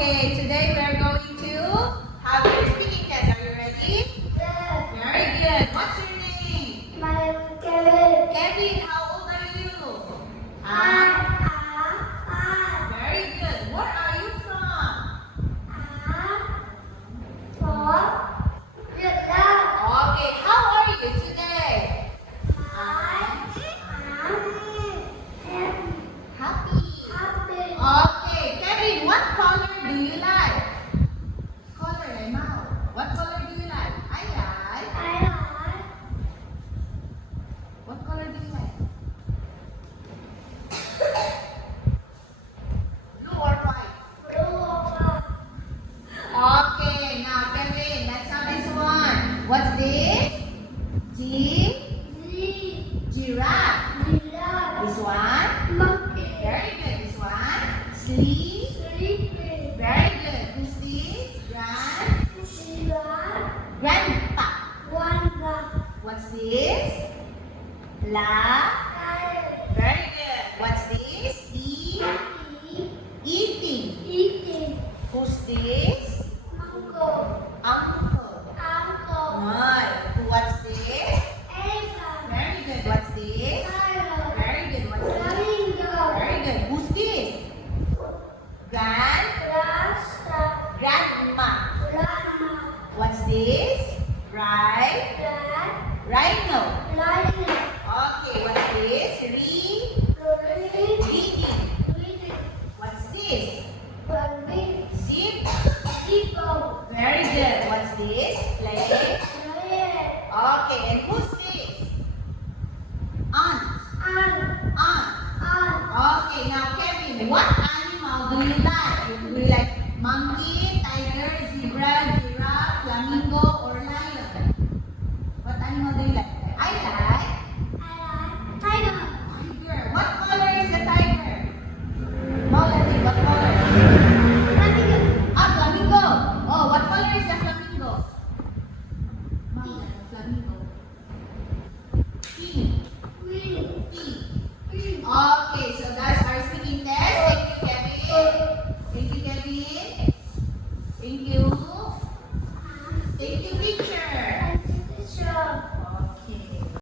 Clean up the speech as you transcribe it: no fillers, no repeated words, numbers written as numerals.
Okay, today we are going to have your speaking test. Are you ready? Very good. What's your name? Kevin, how old are you? Very good. Where are you from? Okay, how are you today? Happy. Okay, Kevin, what color do you like? Color, Emma. What color do you like? I like. What color do you like? Blue or white? Okay, now Kevin, let's have this one. What's this? Giraffe. This one? Very good. This one? Sleep. Very good. Who's this? Grandpa. What's this? Very good. What's this? Eating. Who's this? Uncle. Good. What's this? Very good. What's this? Very good. What's this? Very good. Who's this? Grandma. What's this? Rhino. Okay. What's this? Reading. What's this? Zip. Very good. What's this? Play. Okay. And who's this? Aunt. Okay. Now, Kevin, what animal do you like? Do you like monkey?